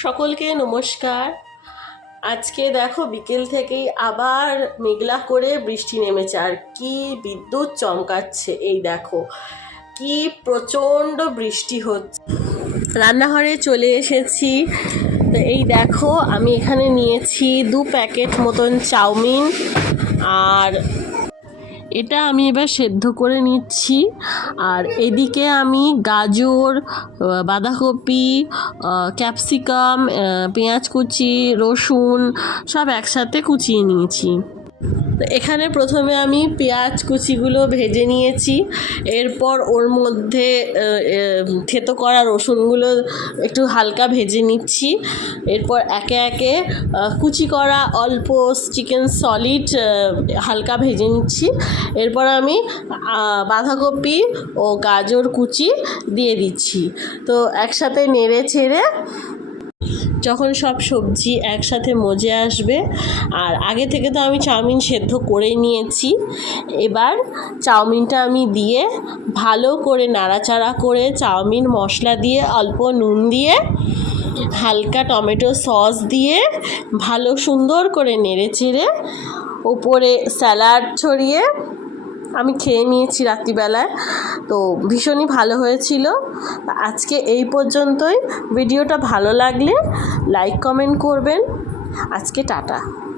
সকলকে নমস্কার। আজকে দেখো বিকেল থেকেই আবার মেঘলা করে বৃষ্টি নেমেছে, আর কি বিদ্যুৎ চমকাচ্ছে। এই দেখো কি প্রচণ্ড বৃষ্টি হচ্ছে। রান্নাঘরে চলে এসেছি। তো এই দেখো আমি এখানে নিয়েছি 2 প্যাকেট মতন চাউমিন, আর এটা আমি এবার সেদ্ধ করে নিচ্ছি। আর এদিকে আমি গাজর, বাঁধাকপি, ক্যাপসিকাম, পেঁয়াজ কুচি, রসুন সব একসাথে কুচিয়ে নিয়েছি। তো এখানে প্রথমে আমি পেঁয়াজ কুচিগুলো ভেজে নিয়েছি, এরপর ওর মধ্যে থেতো করা রসুনগুলো একটু হালকা ভেজে নিচ্ছি। এরপর একে একে কুচি করা অল্প চিকেন সলিড হালকা ভেজে নিচ্ছি। এরপর আমি বাঁধাকপি ও গাজর কুচি দিয়ে দিচ্ছি। তো একসাথে নেড়ে ছেড়ে যখন সব সবজি একসাথে মজে আসবে, আর আগে থেকে তো আমি চাউমিন সেদ্ধ করে নিয়েছি, এবার চাউমিনটা আমি দিয়ে ভালো করে নাড়াচাড়া করে চাউমিন মশলা দিয়ে অল্প নুন দিয়ে হালকা টমেটো সস দিয়ে ভালো সুন্দর করে নেড়ে চেড়ে ওপরে স্যালাড ছড়িয়ে আমি খেয়ে নিয়েছি রাত্রিবেলায়। তো ভীষণই ভালো হয়েছিল। আজকে এই পর্যন্তই। ভিডিওটা ভালো লাগলে লাইক কমেন্ট করবেন। আজকে টাটা।